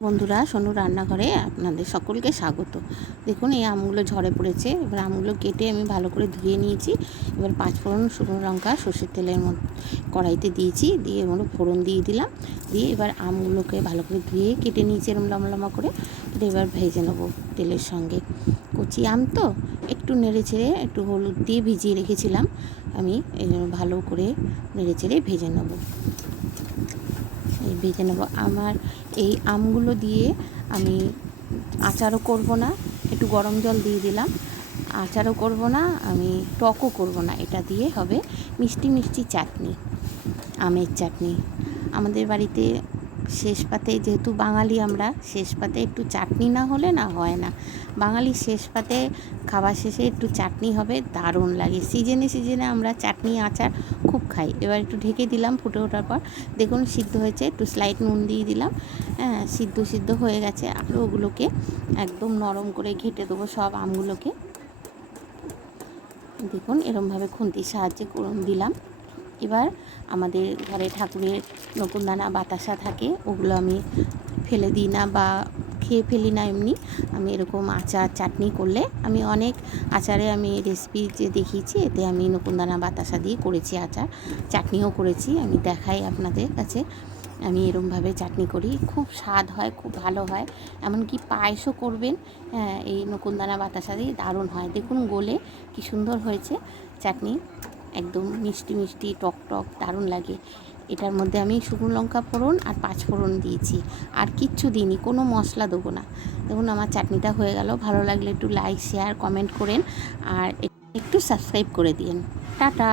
বন্ধুরা, সোনু রান্নাঘরে আপনাদের সকলকে স্বাগত। দেখুন, এই আমগুলো ঝরে পড়েছে। এবার আমগুলো কেটে আমি ভালো করে ধুয়ে নিয়েছি। এবার 5 ফোড়ন, শুকনো লঙ্কা সর্ষের তেলের মধ্যে কড়াইতে দিয়েছি, দিয়ে ওগুলো ফোড়ন দিয়ে দিলাম। দিয়ে এবার আমগুলোকে ভালো করে ধুয়ে কেটে নিয়েছি এরকম লম্বা লম্বা করে। এটা এবার ভেজে নেবো তেলের সঙ্গে। কচি আম তো একটু নেড়ে চেড়ে একটু হলুদ দিয়ে ভিজিয়ে রেখেছিলাম আমি। এই জন্য ভালো করে নেড়ে চেড়ে ভেজে নেবো। ভেজে নেব। আমার এই আমগুলো দিয়ে আমি আচারও করব না, একটু গরম জল দিয়ে দিলাম। আচারও করব না, আমি টকও করব না। এটা দিয়ে হবে মিষ্টি মিষ্টি চাটনি, আমের চাটনি। আমাদের বাড়িতে শেষ পাতে, যেহেতু বাঙালি আমরা, শেষ পাতে একটু চাটনি না হলে না হয় না। বাঙালির শেষ পাতে খাবার শেষে একটু চাটনি হবে, দারুণ লাগে। সিজনে সিজনে আমরা চাটনি আচার খুব খাই। এবার একটু ঢেকে দিলাম, ফুটে ওঠার পর দেখুন সিদ্ধ হয়েছে। একটু স্লাইট নুন দিয়ে দিলাম। হ্যাঁ, সিদ্ধ হয়ে গেছে। আর ওগুলোকে একদম নরম করে ঘেঁটে দেবো সব আমগুলোকে। দেখুন এরমভাবে খুন্তির সাহায্যে দিলাম। এবার আমাদের ঘরে ঠাকুরের নকুনদানা বাতাসা থাকে, ওগুলো আমি ফেলে দিই না বা খেয়ে ফেলি না। এমনি আমি এরকম আচার চাটনি করলে, আমি অনেক আচারে আমি রেসিপি যে দেখিয়েছি, এতে আমি নকুনদানা বাতাসা দিয়ে করেছি আচার, চাটনিও করেছি। আমি দেখাই আপনাদের কাছে। আমি এরমভাবে চাটনি করি, খুব স্বাদ হয়, খুব ভালো হয়। এমনকি পায়েসও করবেন, হ্যাঁ, এই নকুনদানা বাতাসা দিয়ে দারুণ হয়। দেখুন গলে কি সুন্দর হয়েছে চাটনি, একদম মিষ্টি মিষ্টি টক টক, দারুণ লাগে। এটার মধ্যে আমি শুকনো লঙ্কা ফোড়ন আর 5 ফোড়ন দিয়েছি, আর কিচ্ছু দিইনি, কোনো মশলা দেবো না। দেখুন আমার চাটনিটা হয়ে গেল। ভালো লাগলে একটু লাইক, শেয়ার, কমেন্ট করেন, আর একটু সাবস্ক্রাইব করে দিন। টাটা।